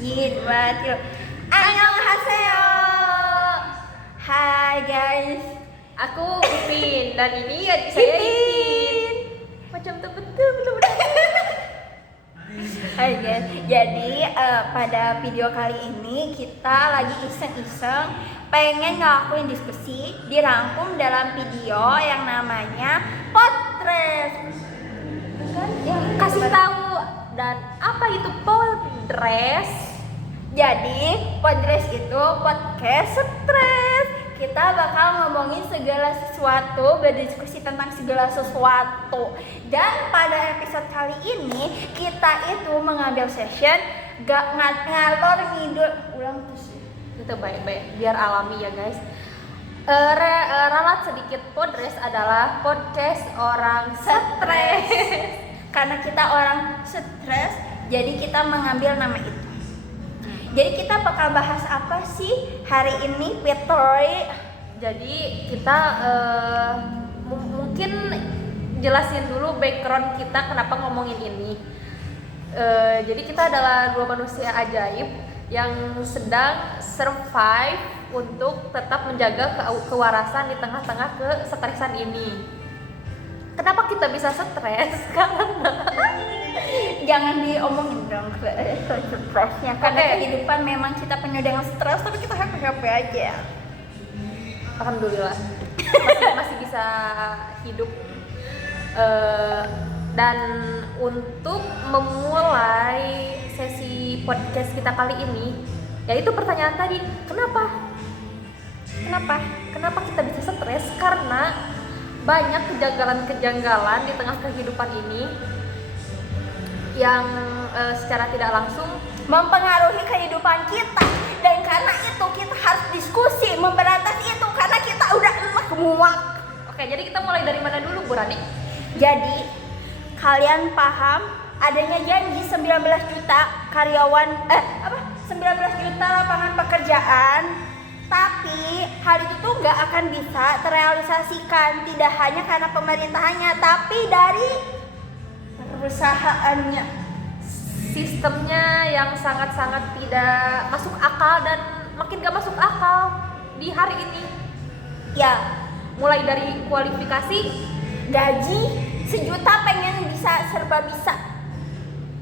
1, 2, 3. Annyeonghaseyo. Hai guys, Aku Ipin dan ini saya Ipin. Macam tuh betul. Hai guys. Jadi pada video kali ini kita lagi iseng-iseng pengen ngelakuin diskusi dirangkum dalam video yang namanya Podres. Kan yang kasih tahu dan apa itu Podres? Jadi Podres itu podcast stres. Kita bakal ngomongin segala sesuatu, berdiskusi tentang segala sesuatu. Dan pada episode kali ini kita itu mengambil session gak ngalor ngidul. Ulang terus. Itu baik-baik biar alami ya guys. Ralat sedikit, Podres adalah podcast orang stres. Karena kita orang stres, jadi kita mengambil nama itu. Jadi kita bakal bahas apa sih hari ini, Fitri? Jadi kita mungkin jelasin dulu background kita kenapa ngomongin ini. Jadi kita adalah dua manusia ajaib yang sedang survive untuk tetap menjaga kewarasan di tengah-tengah kesetresan ini. Kenapa kita bisa stres? Karena Jangan diomongin dong stresnya. Karena kehidupan memang kita penuh dengan stres, tapi kita happy-happy aja. alhamdulillah masih bisa hidup. Dan untuk memulai sesi podcast kita kali ini, yaitu pertanyaan tadi, kenapa kita bisa stres? Karena banyak kejanggalan-kejanggalan di tengah kehidupan ini yang secara tidak langsung mempengaruhi kehidupan kita, dan karena itu kita harus diskusi memberantas itu karena kita udah muak. Oke, jadi kita mulai dari mana dulu, Bu Rani? Jadi kalian paham adanya janji 19 juta karyawan 19 juta lapangan pekerjaan, tapi hal itu tuh nggak akan bisa terrealisasikan, tidak hanya karena pemerintahannya tapi dari perusahaannya. Sistemnya yang sangat-sangat tidak masuk akal dan makin gak masuk akal di hari ini. Ya, Mulai dari kualifikasi, gaji 1 juta pengen bisa serba bisa.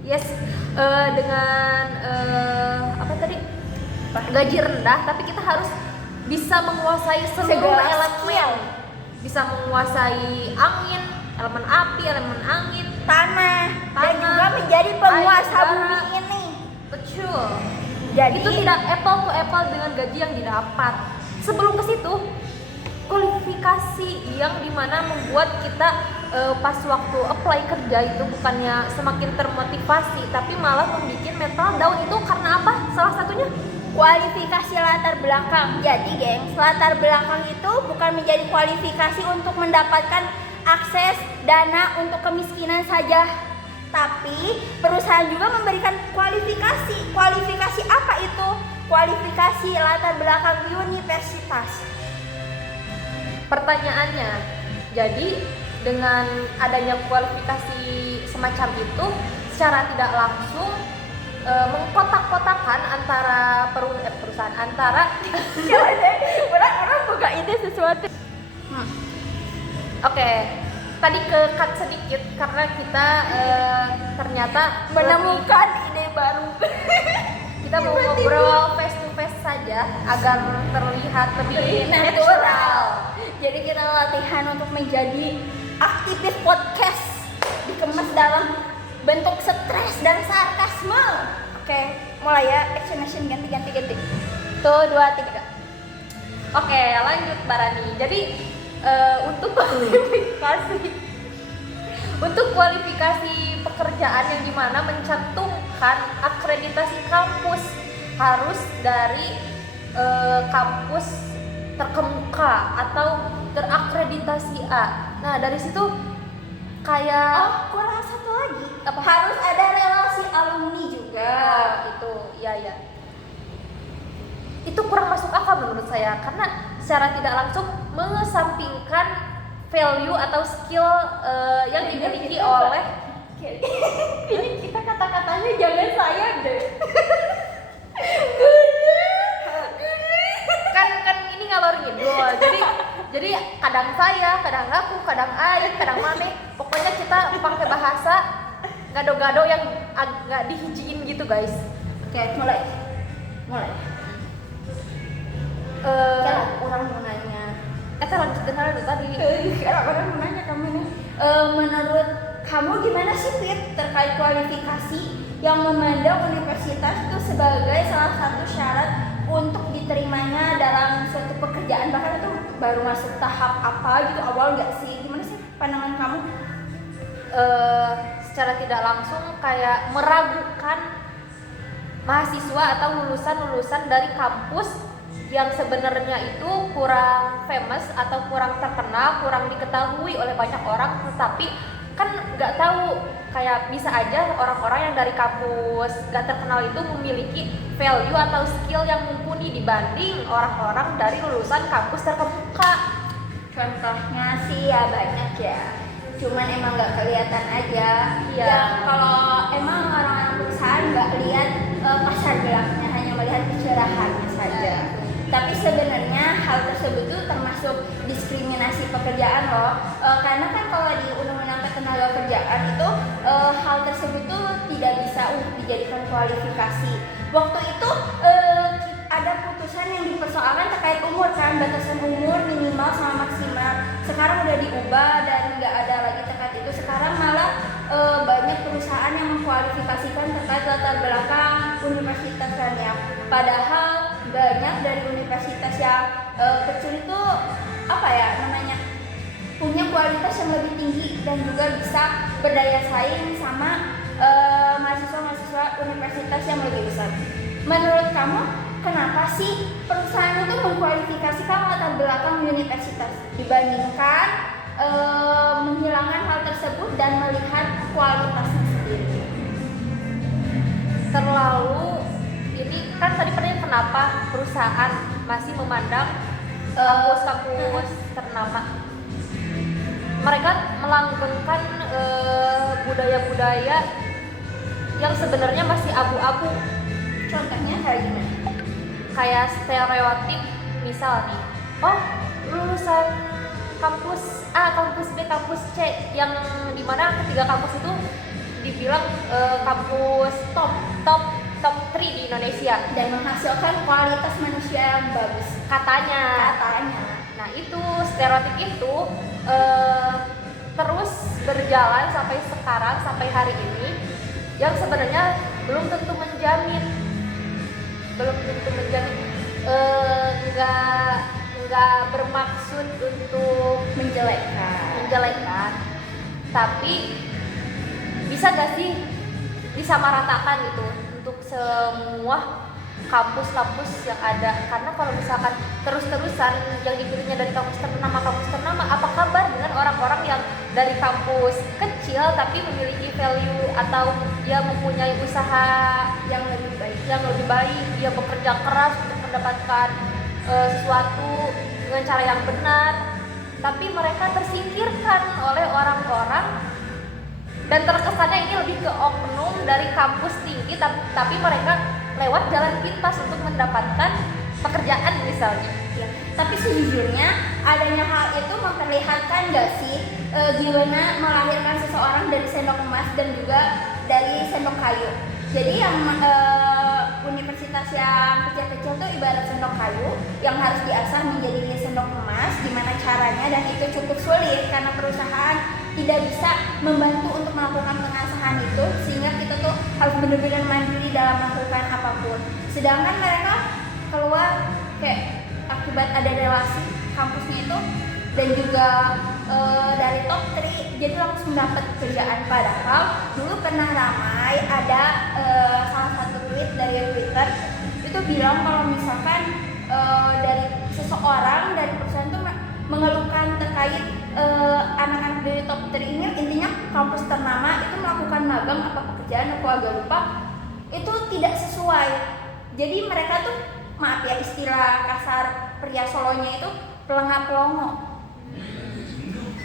yes, dengan gaji rendah, tapi kita harus bisa menguasai seluruh Segala elemen, bisa menguasai angin, elemen api, elemen angin, tanah, dan juga menjadi penguasa air, bumi udara. ini. Betul. Jadi Itu tidak apple to apple dengan gaji yang didapat. Sebelum ke situ, kualifikasi yang dimana membuat kita pas waktu apply kerja itu bukannya semakin termotivasi, tapi malah membuat mental down. Itu karena apa? Salah satunya kualifikasi latar belakang. Jadi gengs, latar belakang itu bukan menjadi kualifikasi untuk mendapatkan akses dana untuk kemiskinan saja, tapi perusahaan juga memberikan kualifikasi. Kualifikasi apa itu? Kualifikasi latar belakang universitas. pertanyaannya. Jadi dengan adanya kualifikasi semacam itu, secara tidak langsung mengkotak-kotakan antara perusahaan antara orang buka ide sesuatu. Oke, tadi ke cut sedikit karena kita ternyata Menemukan ide baru. kita mau ngobrol face to face saja agar terlihat lebih natural. Jadi kita latihan untuk menjadi aktivis podcast, dikemas dalam bentuk stres dan sarkasme. Oke, mulai ya, action ganti. Tuh, 2, 3. Oke, lanjut Barani. Jadi untuk kualifikasi pekerjaan yang dimana mencantumkan akreditasi kampus harus dari kampus terkemuka atau terakreditasi A. Nah, dari situ kayak Kurang satu lagi. Apa? Harus ada relasi alumni juga. itu ya. Itu kurang masuk akal menurut saya karena secara tidak langsung mengesampingkan value atau skill yang dimiliki oleh Ini kita kata-katanya jangan saya deh. kadang saya, kadang aku, kadang Ai, kadang Mane. Pokoknya kita pakai bahasa gado-gado yang agak dihijiin gitu guys. Oke, mulai. Orang mau nanya. Lanjutin dulu tadi. Orang mau nanya kamu nih. Menurut kamu gimana sih Fit terkait kualifikasi yang memandang universitas itu sebagai salah satu syarat untuk diterimanya dalam suatu pekerjaan, bahkan itu baru masuk tahap apa gitu awal nggak sih? Gimana sih pandangan kamu? Secara tidak langsung kayak meragukan mahasiswa atau lulusan dari kampus yang sebenarnya itu kurang famous atau kurang terkenal, kurang diketahui oleh banyak orang, tetapi kan nggak tahu, kayak bisa aja orang-orang yang dari kampus nggak terkenal itu memiliki value atau skill yang mumpuni dibanding orang-orang dari lulusan kampus terkemuka. Contohnya sih ya banyak ya, cuman emang nggak kelihatan aja. Iya. Yang kalau emang orang-orang perusahaan nggak lihat pasar gelapnya, hanya melihat kecerahannya saja. Tapi sebenarnya hal tersebut tuh termasuk diskriminasi pekerjaan loh. Karena kan kalau di Undang-Undang Ketenagakerjaan itu hal tersebut tuh tidak bisa untuk dijadikan kualifikasi. Waktu itu ada putusan yang dipersoalkan terkait umur kan, batasan umur minimal sama maksimal. Sekarang udah diubah dan nggak ada lagi terkait itu. Sekarang malah banyak perusahaan yang mengkualifikasikan terkait latar belakang universitas kan ya. Padahal banyak dari universitas yang kecil itu punya kualitas yang lebih tinggi dan juga bisa berdaya saing sama mahasiswa-mahasiswa universitas yang lebih besar. Menurut kamu, kenapa sih perusahaan itu mengkualifikasikan latar belakang universitas dibandingkan menghilangkan hal tersebut dan melihat kualitasnya sendiri? Terlalu ini kan tadi pertanyaan kenapa perusahaan masih memandang kampus-kampus ternama. Mereka melanggengkan budaya-budaya yang sebenarnya masih abu-abu. Contohnya kayak gimana? Kayak stereotip, misal nih, oh lulusan kampus A, kampus B, kampus C, yang dimana ketiga kampus itu dibilang kampus top 3 di Indonesia dan menghasilkan kualitas manusia yang bagus katanya. Nah itu stereotip itu terus berjalan sampai sekarang, sampai hari ini, yang sebenarnya belum tentu menjamin nggak bermaksud untuk menjelekkan, tapi bisa gak sih disamaratakan gitu untuk semua kampus-kampus yang ada. Karena kalau misalkan terus-terusan yang dipilihnya dari kampus ternama, apa kabar dengan orang-orang yang dari kampus kecil tapi memiliki value atau dia mempunyai usaha yang lebih baik, dia bekerja keras untuk mendapatkan sesuatu dengan cara yang benar, tapi mereka tersingkirkan oleh orang-orang dan terkesannya ini lebih ke oknum dari kampus tinggi, tapi mereka lewat jalan pintas untuk mendapatkan pekerjaan misalnya. Ya, tapi sejujurnya adanya hal itu memperlihatkan nggak sih gimana melahirkan seseorang dari sendok emas dan juga dari sendok kayu. Jadi yang universitas yang kecil-kecil tuh ibarat sendok kayu yang harus diasah menjadi sendok emas. Gimana caranya, dan itu cukup sulit karena perusahaan tidak bisa membantu untuk melakukan pengasahan itu, sehingga kita tuh harus benar-benar mandiri dalam melakukan apapun. Sedangkan mereka keluar kayak akibat ada relasi kampusnya itu dan juga dari top 3 jadi langsung dapat pekerjaan. Padahal dulu pernah ramai ada salah satu tweet dari Twitter itu bilang kalau misalkan dari seseorang dari perusahaan itu mengeluhkan terkait anak-anak dari top 3 ini, intinya kampus ternama itu melakukan magang apa pekerjaan, aku agak lupa, itu tidak sesuai. Jadi mereka tuh, maaf ya istilah kasar pria Solonya itu pelengah-pelongo.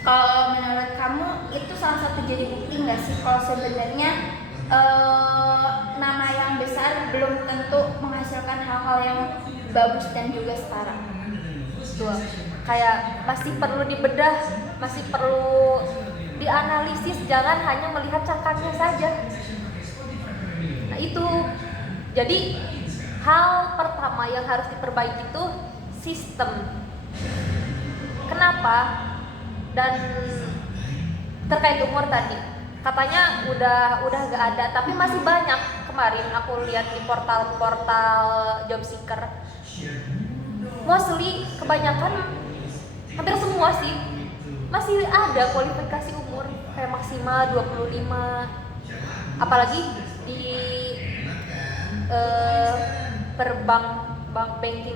Kalau menurut kamu itu salah satu jadi bukti nggak sih kalau sebenarnya nama yang besar belum tentu menghasilkan hal-hal yang bagus dan juga setara? Betul. kayak masih perlu dibedah, masih perlu dianalisis, jangan hanya melihat cangkangnya saja. Nah itu, jadi hal pertama yang harus diperbaiki itu sistem. Kenapa? Dan terkait umur tadi, katanya udah gak ada, tapi masih banyak. Kemarin aku lihat di portal-portal job seeker, mostly kebanyakan, hampir semua sih masih ada kualifikasi umur kayak maksimal 25. Apalagi di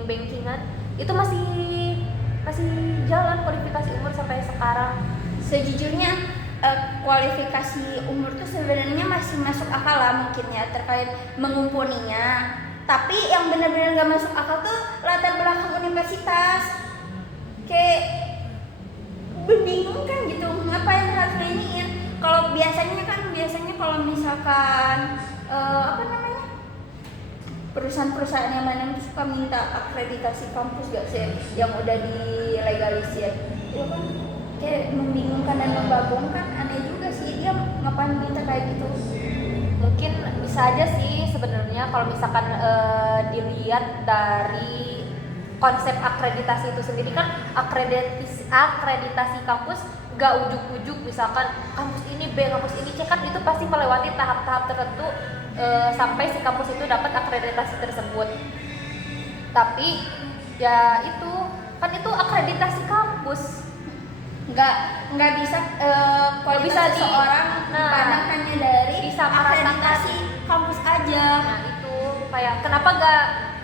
bankingan itu masih jalan kualifikasi umur sampai sekarang. Sejujurnya kualifikasi umur tuh sebenarnya masih masuk akal lah mungkin ya terkait mengumpulnya. Tapi yang benar-benar gak masuk akal tuh latar belakang universitas. Kayak bingung kan gitu, ngapain harus iniin? Kalau biasanya kalau misalkan perusahaan-perusahaan yang mana itu suka minta akreditasi kampus gak sih yang udah dilegalisir. Itu kan kayak membingungkan dan membagongkan, aneh juga sih dia ngapain minta kayak gitu. Mungkin bisa aja sih sebenarnya kalau misalkan dilihat dari konsep akreditasi itu sendiri kan, akreditasi kampus gak ujuk-ujuk misalkan kampus ini B, kampus ini C, kan itu pasti melewati tahap-tahap tertentu sampai si kampus itu dapat akreditasi tersebut. Tapi ya itu kan itu akreditasi kampus, nggak bisa kualitas seseorang dipandang hanya dari akreditasi kampus aja. Nah itu kayak kenapa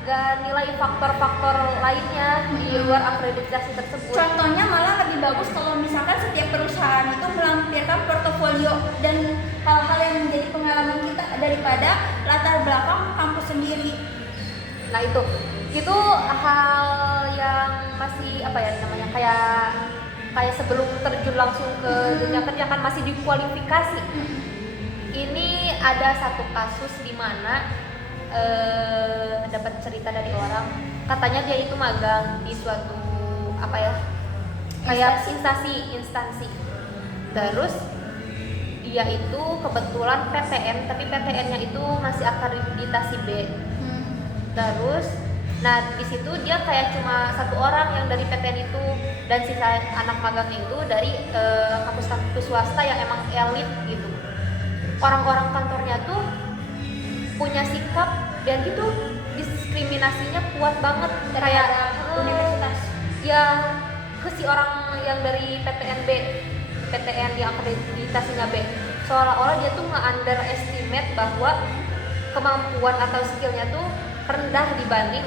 gak nilai faktor-faktor lainnya di luar akreditasi tersebut. Contohnya malah lebih bagus kalau misalkan setiap perusahaan itu melampirkan portofolio dan hal-hal yang menjadi pengalaman kita daripada latar belakang kampus sendiri. Nah itu hal yang masih apa ya namanya, kayak sebelum terjun langsung ke dunia kerja kan masih dikualifikasi. Ini ada satu kasus di mana dapat cerita dari orang, katanya dia itu magang di suatu apa ya kayak instansi. Terus dia itu kebetulan PTN, tapi PTN-nya itu masih akreditasi B. Terus nah di situ dia kayak cuma satu orang yang dari PTN itu, dan sisa anak magangnya itu dari kampus-kampus swasta yang emang elit gitu. Orang-orang kantornya tuh punya sikap dan gitu diskriminasinya kuat banget kayak universitas. Ya ke si orang yang dari PTN yang akreditasinya B, seolah-olah dia tuh nge-underestimate bahwa kemampuan atau skillnya tuh rendah dibanding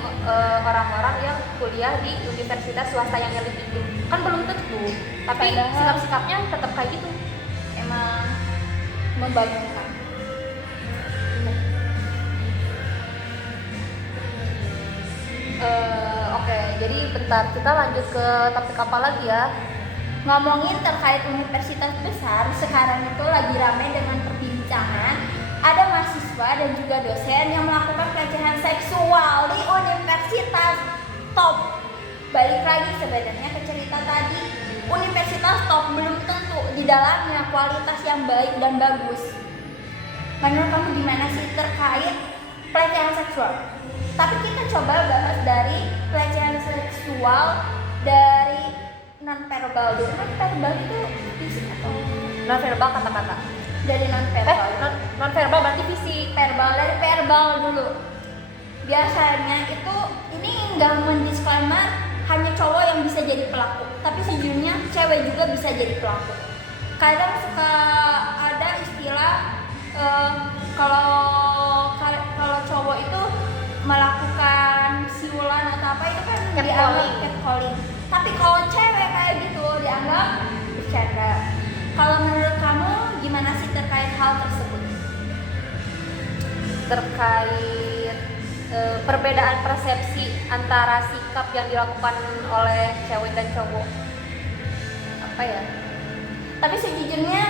orang-orang yang kuliah di universitas swasta yang elit itu. Kan belum tentu, tapi sikap-sikapnya tetap kayak gitu. Emang membagongkan. Oke, jadi bentar, kita lanjut ke topik apa lagi ya? Ngomongin terkait universitas besar, sekarang itu lagi ramai dengan perbincangan. Ada mahasiswa dan juga dosen yang melakukan pelecehan seksual di universitas top. Balik lagi sebenarnya ke cerita tadi, universitas top belum tentu di dalamnya kualitas yang baik dan bagus. Menurut kamu gimana sih terkait pelecehan seksual? Tapi kita coba bahas dari pelecehan seksual dari non-verbal dulu. Non-verbal itu fisik atau? Non-verbal kata-kata. Dari non-verbal. Non-verbal berarti fisik. Verbal, dari verbal dulu. Biasanya itu ini nggak mendisklaimer hanya cowok yang bisa jadi pelaku, tapi sejujurnya cewek juga bisa jadi pelaku. Kadang suka ada istilah kalau cowok itu melakukan siulan atau apa itu kan dianggap catcalling. Tapi kalau cewek kayak gitu dianggap bercanda. Kalau menurut kamu gimana sih terkait hal tersebut? Terkait perbedaan persepsi antara sikap yang dilakukan oleh cewek dan cowok, apa ya? Tapi sejujurnya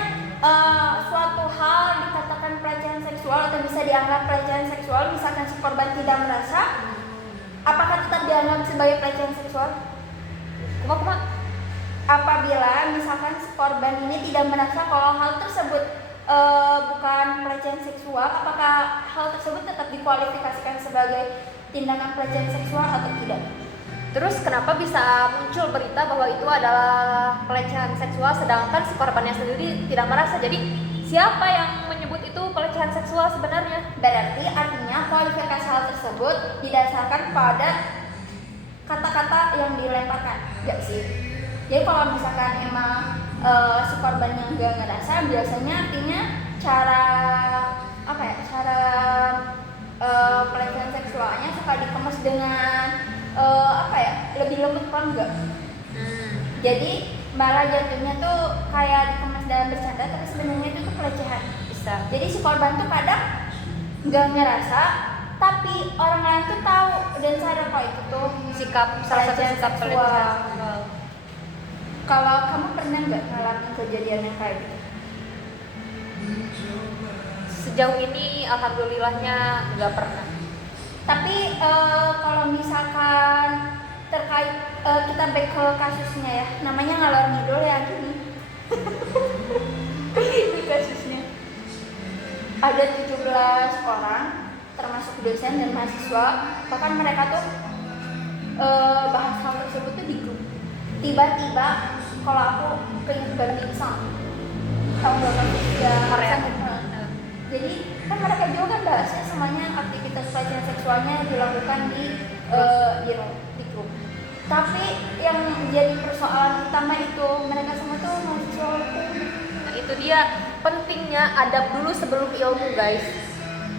suatu hal dikatakan pelecehan seksual atau bisa dianggap pelecehan seksual, misalkan si korban tidak merasa, apakah tetap dianggap sebagai pelecehan seksual? Kuma. Apabila misalkan si korban ini tidak merasa kalau hal tersebut bukan pelecehan seksual, apakah hal tersebut tetap dikualifikasikan sebagai tindakan pelecehan seksual atau tidak? Terus kenapa bisa muncul berita bahwa itu adalah pelecehan seksual sedangkan si korbannya sendiri tidak merasa? Jadi siapa yang menyebut itu pelecehan seksual sebenarnya? Berarti artinya kualifikasi hal tersebut didasarkan pada kata-kata yang dilemparkan, gak sih? Jadi kalau misalkan emang si korbannya nggak ngerasa, biasanya artinya cara pelecehan seksualnya suka dikemas dengan lebih lembut apa enggak? Jadi malah jatuhnya tuh kayak dikemas dalam bercanda, tapi sebenarnya itu tuh pelecehan. Bisa. Jadi si korban tuh kadang nggak ngerasa, tapi orang lain tuh tahu dan sadar kalau itu tuh Salah satu sikap pelecehan seksual. Kalau kamu pernah nggak ngalamin kejadian yang kayak gitu? Sejauh ini alhamdulillahnya nggak pernah. Tapi kalau misalkan terkait kita back ke kasusnya ya, namanya ngalor ngidul ya gini. Ini kasusnya ada 17 orang termasuk dosen dan mahasiswa, bahkan mereka tuh bahas hal tersebut tuh di grup. Tiba-tiba kalau aku keinget Barbie Song tahun 2003 Korea. Jadi kan mereka juga kan bahasnya semuanya aktivitas pelecehan seksualnya dilakukan di grup. Tapi yang jadi persoalan utama itu mereka semua tuh mahasiswa hukum. Nah, itu dia pentingnya adab dulu sebelum ilmu, guys.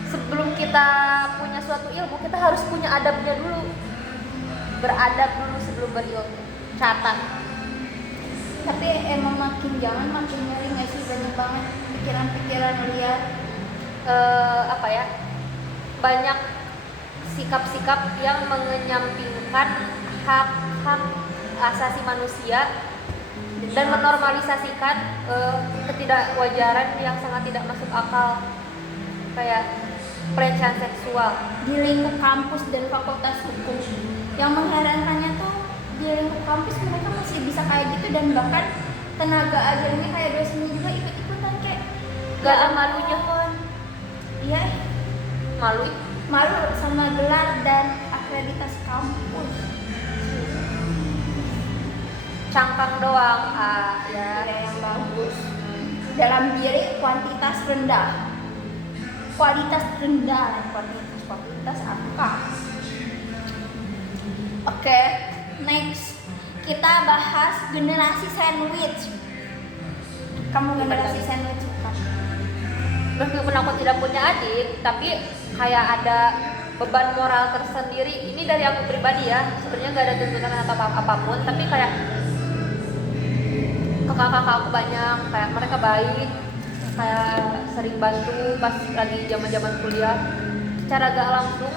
Sebelum kita punya suatu ilmu, kita harus punya adabnya dulu. Beradab dulu sebelum berilmu. Catat. Tapi emang makin jangan makin nyari nggak sih, banyak banget pikiran-pikiran liar. Banyak sikap-sikap yang mengenyampingkan hak-hak asasi manusia dan menormalisasikan ketidakwajaran yang sangat tidak masuk akal, kayak pelecehan seksual Di lingkup kampus dan fakultas hukum. Yang mengherankannya tuh di lingkup kampus mereka masih bisa kayak gitu, dan bahkan tenaga ajarnya kayak dosennya juga ikut-ikutan kayak gak ada malunya. Iya, malu sama gelar dan akreditasi kampus. Cangkang doang, Nilai yang bagus dalam diri kuantitas rendah, kualitas apa? Oke, next kita bahas generasi sandwich. Kamu generasi sandwich bukan? Meskipun aku tidak punya adik, tapi kayak ada beban moral tersendiri. Ini dari aku pribadi ya, sebenarnya nggak ada tuntutan atau apapun, tapi kayak kakak-kakak aku banyak, kayak mereka baik, kayak sering bantu pas lagi zaman kuliah. Secara gak langsung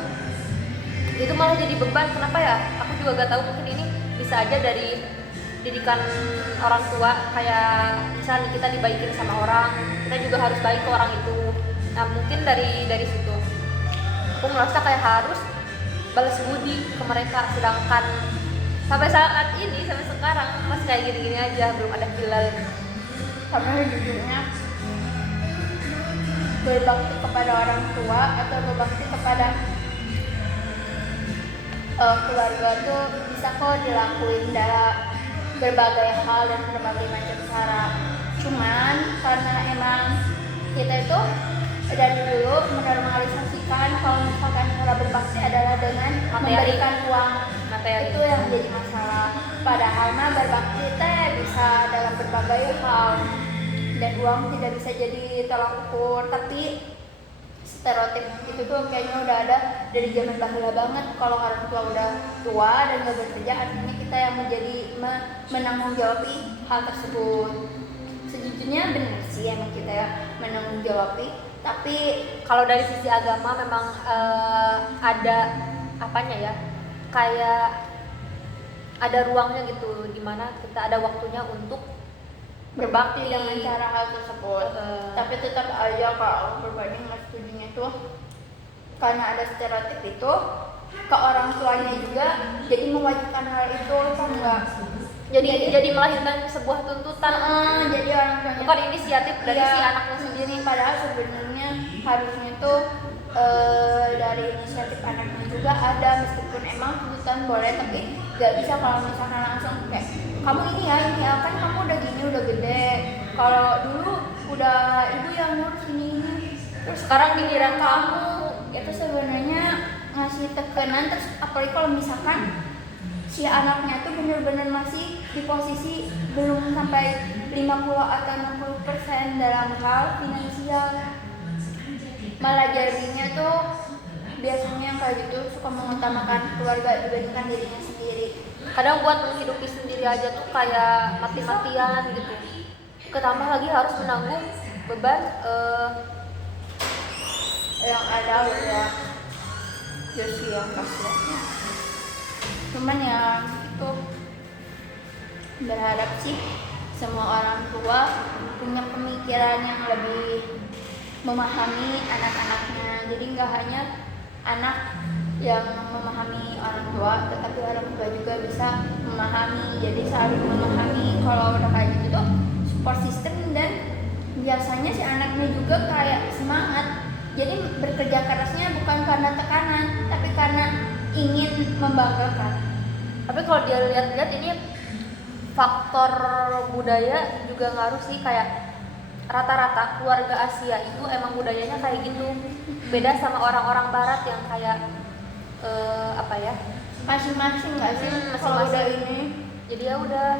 itu malah jadi beban. Kenapa ya? Aku juga gak tahu, mungkin ini bisa aja dari didikan orang tua, kayak misalnya kita dibaikin sama orang, kita juga harus baik ke orang itu. Nah mungkin dari situ aku merasa kayak harus balas budi ke mereka, sedangkan sampai saat ini, sampai sekarang masih kayak gini-gini aja, belum ada hilal. Karena jujurnya berbakti kepada orang tua atau berbakti kepada keluarga tuh bisa kok dilakuin dalam berbagai hal dan berbagai macam cara. Cuman karena emang kita itu dari dulu menormalisasikan kalau misalkan cara berbakti adalah dengan memberikan uang, materi. itu yang menjadi masalah. Padahal mah berbakti teh bisa dalam berbagai hal dan uang tidak bisa jadi tolak ukur. Tapi stereotip itu tuh kayaknya udah ada dari zaman bahula banget. Kalau orang tua udah tua dan gak bekerja, artinya kita yang menjadi menanggung jawabi hal tersebut. Sejujurnya benar sih emang kita ya menanggung jawabi, tapi Kalau dari sisi agama memang ada apanya ya, kayak ada ruangnya gitu, dimana kita ada waktunya untuk berbakti dengan cara hal tersebut. Uh. Tapi tetap aja kalau berbanding nggak setujunya tuh karena ada stereotip itu ke orang tuanya juga, jadi mewajibkan hal itu, apa enggak? jadi melahirkan sebuah tuntutan. Jadi orang tuanya Bukan inisiatif dari iya, si anaknya sendiri. padahal sebenarnya harusnya tuh dari inisiatif anaknya juga ada, meskipun emang tuntutan boleh, tapi gak bisa kalau misalkan langsung kayak kamu ini ya kan kamu udah gini udah gede, kalau dulu udah ibu yang ngurus ini terus Sekarang giliran kamu. itu sebenarnya ngasih tekanan. Terus apalagi kalau misalkan si anaknya tuh bener-bener masih di posisi belum sampai 50 atau 60% dalam hal finansial, malah jadinya tuh biasanya yang kayak gitu suka mengutamakan keluarga dibandingkan dirinya sendiri. Kadang buat menghidupi sendiri aja tuh kayak mati-matian gitu. Ketambah lagi harus menanggung beban Yang ada udah jadi yang kasihan. Cuman ya itu berharap sih semua orang tua punya pemikiran yang lebih memahami anak-anaknya. Jadi nggak hanya anak yang memahami orang tua, tetapi orang tua juga bisa memahami. Jadi saling memahami. Kalau udah kayak gitu tuh support system, dan biasanya si anaknya juga kayak semangat. Jadi bekerja kerasnya bukan karena tekanan, tapi karena ingin membanggakan. Tapi kalau dia lihat-lihat ini faktor budaya juga ngaruh sih, kayak rata-rata keluarga Asia itu emang budayanya kayak gitu. Beda sama orang-orang barat yang kayak apa ya? Masing-masing nggak sih? Masing-masing. Kalau udah ini, Jadi ya udah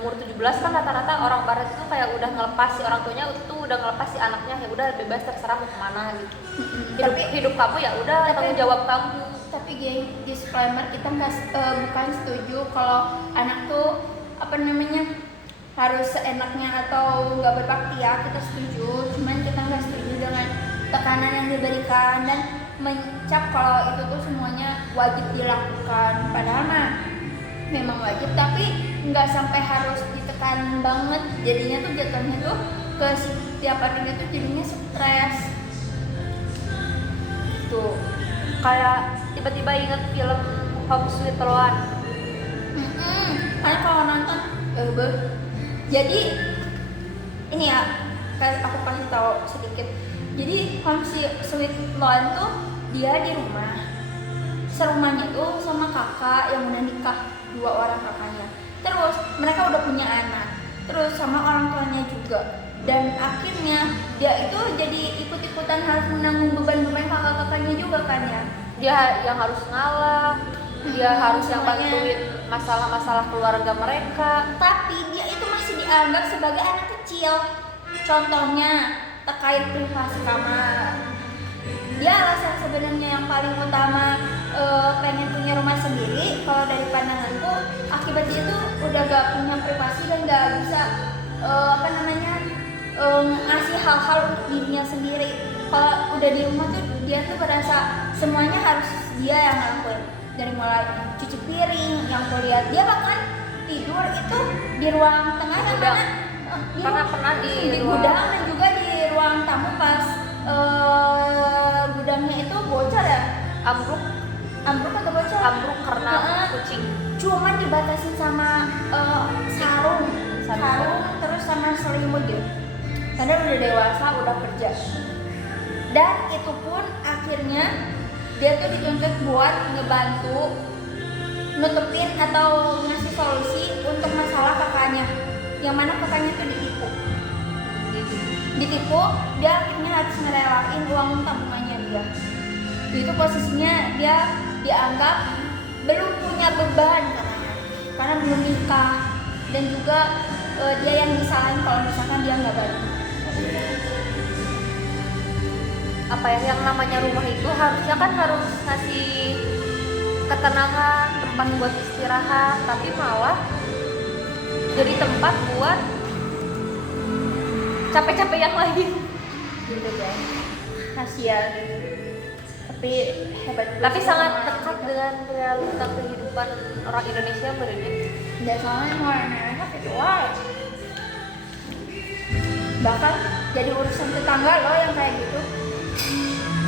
umur 17 kan rata-rata orang barat itu kayak udah ngelepas si orang tuanya, itu udah ngelepas si anaknya, ya udah bebas terserah mau kemana gitu. Hidup kamu ya udah tanggung jawab kamu. tapi geng, disclaimer, kita bukan setuju kalau anak tuh harus seenaknya atau nggak berbakti ya. Kita setuju, cuman kita nggak setuju dengan tekanan yang diberikan dan mencap kalau itu tuh semuanya wajib dilakukan. Padahal mah memang wajib, tapi nggak sampai harus ditekan banget. Jadinya tuh jatuhnya tuh ke setiap anaknya tuh jadinya stres. Tuh kayak tiba-tiba inget film Home Sweet Loan. Karena kalau nonton, jadi ini ya, aku kasih tahu sedikit. Jadi Home Sweet Loan tuh dia di rumah, serumahnya tuh sama kakak yang udah nikah, 2 orang kakaknya. Terus mereka udah punya anak, terus sama orang tuanya juga. Dan akhirnya dia itu jadi ikut-ikutan harus menanggung beban-beban kakak-kakaknya juga kan ya. Dia yang harus ngalah, dia harus yang semuanya. bantuin masalah-masalah keluarga mereka. Tapi dia itu masih dianggap sebagai anak kecil. Contohnya terkait privasi kamar. Dia alasan sebenarnya yang paling utama pengen punya rumah sendiri. Kalau dari pandanganku, akibat dia tuh udah gak punya privasi dan gak bisa ngasih hal-hal untuk dirinya sendiri. Kalau udah di rumah tuh dia tuh merasa semuanya harus dia yang ngelakuin, dari mulai cuci piring, yang kulihat. Dia bahkan tidur itu di ruang tengah yang Gudang. mana Karena pernah di ruang- gudang dan juga di ruang tamu pas gudangnya itu bocor ya, ambruk atau bocor? ambruk karena kucing. Cuman dibatasin sama sarung terus sama selimut deh. Karena udah dewasa, udah kerja. Dan itu pun akhirnya dia tuh dituntut buat ngebantu nutupin atau ngasih solusi untuk masalah kakaknya, yang mana kakaknya tuh ditipu. Dia akhirnya harus ngerelain uang tabungannya dia. Itu posisinya dia dianggap belum punya beban karena belum nikah, dan juga dia yang disalahin kalau misalkan dia nggak bantu. Apa ya, yang namanya rumah itu harusnya kan harus ngasih ketenangan, tempat buat istirahat, tapi malah jadi tempat buat capek-capek yang lain Gitu deh, kasihan. Tapi hebat juga tapi sih sangat orang dekat kita. dengan realita kehidupan orang Indonesia berarti. Dan soalnya orang Indonesia itu wow. Bahkan jadi urusan tetangga loh yang kayak gitu.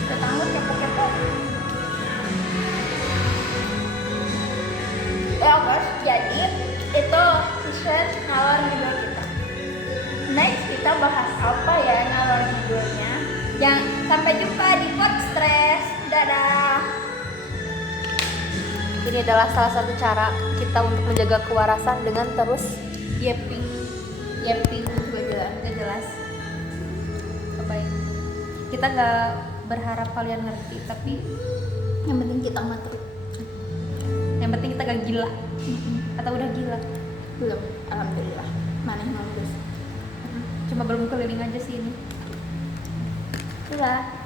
Tetangga kepo-kepo. Ya guys, jadi apa ya ngalor judulnya. Yang sampai jumpa di podcast. Dadah. Ini adalah salah satu cara kita untuk menjaga kewarasan dengan terus yapping gak jelas apa ya. Kita nggak berharap kalian ngerti, tapi Yang penting kita mati. yang penting kita gak gila. Atau udah gila, Belum, alhamdulillah. Mana yang bagus? cuma belum keliling aja sih ini. Itulah.